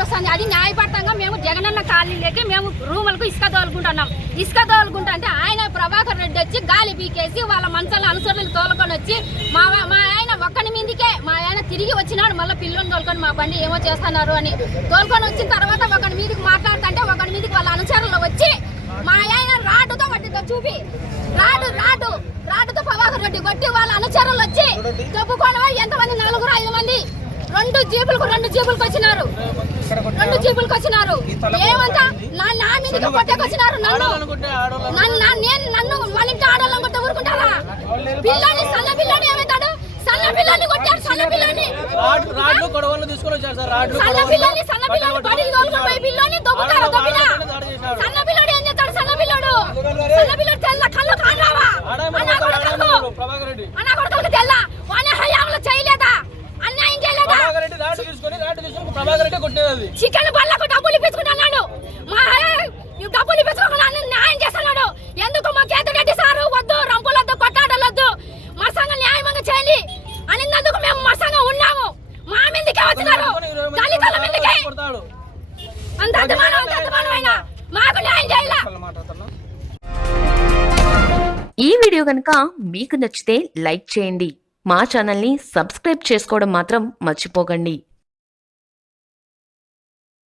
ఫిర్యాదు వస్తుంది. అది న్యాయబద్ధంగా మేము జగనన్న కాలనీలోకి మేము రూములకు ఇసుక తోలుకుంటున్నాం. ఇసుక తోలుకుంటా అంటే ఆయన ప్రభాకర్ రెడ్డి వచ్చి గాలి పీకేసి వాళ్ళ మనసుల అనుసరులు తోలుకొని వచ్చి మా ఆయన ఒక్కని మీదికే మా ఆయన తిరిగి వచ్చినాడు. మళ్ళీ పిల్లల్ని తోలుకొని మా బండి ఏమో చేస్తున్నారు అని తోలుకొని వచ్చిన తర్వాత ఒకరి మీదకి మాట్లాడుతుంటే ఒకరి మీదకి వాళ్ళ అనుచరులు వచ్చి మా ఆయన రాడుతో వడ్డీతో చూపి రాడుతో ప్రభాకర్ రెడ్డి కొట్టి వాళ్ళ అనుచరులు వచ్చి చెప్పుకోవడం ఎంతమంది 4-5 మంది 2 జీపులకు వచ్చినారు. 2 జీపులకు వచ్చినారు. ఏమంతా నా మీదకి కొట్టేకొచ్చినారు. నన్ను వాళ్ళ ఇంటి ఆడవాళ్ళని కొట్ట ఊరుకుంటారా? పిల్లని సన్న పిల్లని ఏమవుతాడు? సన్న పిల్లని కొట్టారు. సన్న పిల్లని బడికి తోలుకొని పోయి పిల్లని దొబ్బుతారు. దొబ్బినా సన్న పిల్లడు ఏం చేస్తాడు? సన్న పిల్లడు తెల్ల కళ్ళు కానరావా? అన్న కొడుకు తెల్ల వాన హయాంలో చేయలేదా? అన్యాయం చేయలేదా? చికెన్ బళ్ళకు డబ్బులు ఇప్పించుకుంటున్నాడు. మా డబ్బులు ఇప్పించుకోకుండా న్యాయం చేస్తున్నాడు. ఎందుకు మా కేతిరెడ్డి సారు వద్దు, రంపులొద్దు, కొట్టాడలొద్దు, మా సంఘం న్యాయంగా చేయాలి అనినందుకు మేము మా సంఘం ఉన్నాము. మా మీదకే వచ్చినారు. దళితుల మీదకే అంత అభిమానమైన మాకు న్యాయం చేయాలి. ఈ వీడియో కనుక మీకు నచ్చితే లైక్ చేయండి. మా ఛానల్ని సబ్స్క్రైబ్ చేసుకోవడం మాత్రం మర్చిపోకండి.